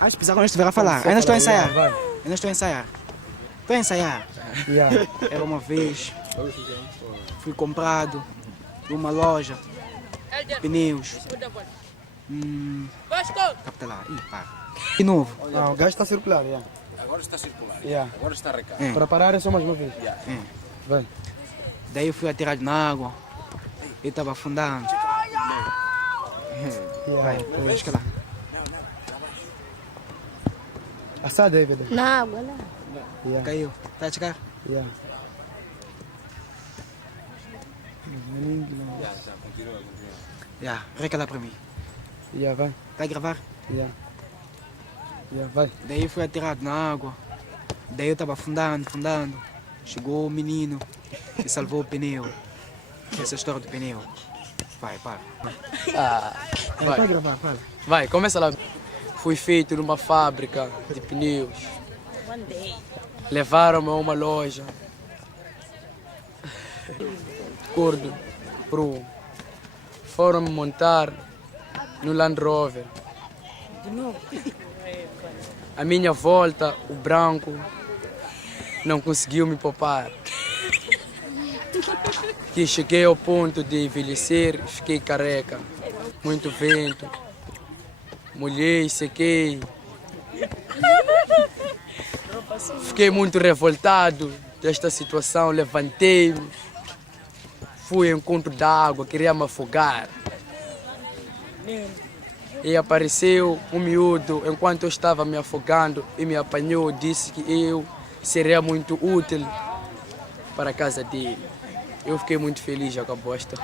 Antes de pisar quando eu estiver a falar. Ainda estou a ensaiar. Vai. Ainda estou a ensaiar. Estou a ensaiar. Yeah. Era uma vez, fui comprado numa loja, pneus. Capta lá. Ih, pá. De novo. Não, o gajo está a circular, yeah. Agora está circular. Yeah. Agora está recado. É. Para parar é só mais uma vez. Vai. Daí eu fui atirado na água. Ele estava afundando. Vai, busca lá. Assar, David. Na água, lá. Yeah. Caiu. Tá a chegar? Yeah. Já, reca lá para mim. Yeah, vai. Tá a gravar? Yeah. Yeah, vai. Daí eu fui atirado na água. Daí eu estava afundando, afundando. Chegou o menino e salvou o pneu. Essa é a história do pneu. Vai, para. Vai gravar, vai. Vai, começa lá. Fui feito numa fábrica de pneus. Levaram-me a uma loja. Gordo, pro. Foram-me montar no Land Rover. A minha volta, o branco, não conseguiu me poupar. Que cheguei ao ponto de envelhecer, fiquei careca. Muito vento. Molhei, sequei. Fiquei muito revoltado desta situação, levantei-me. Fui ao encontro da água, queria me afogar. E apareceu um miúdo, enquanto eu estava me afogando, e me apanhou, disse que eu seria muito útil para a casa dele. Eu fiquei muito feliz já com a bosta.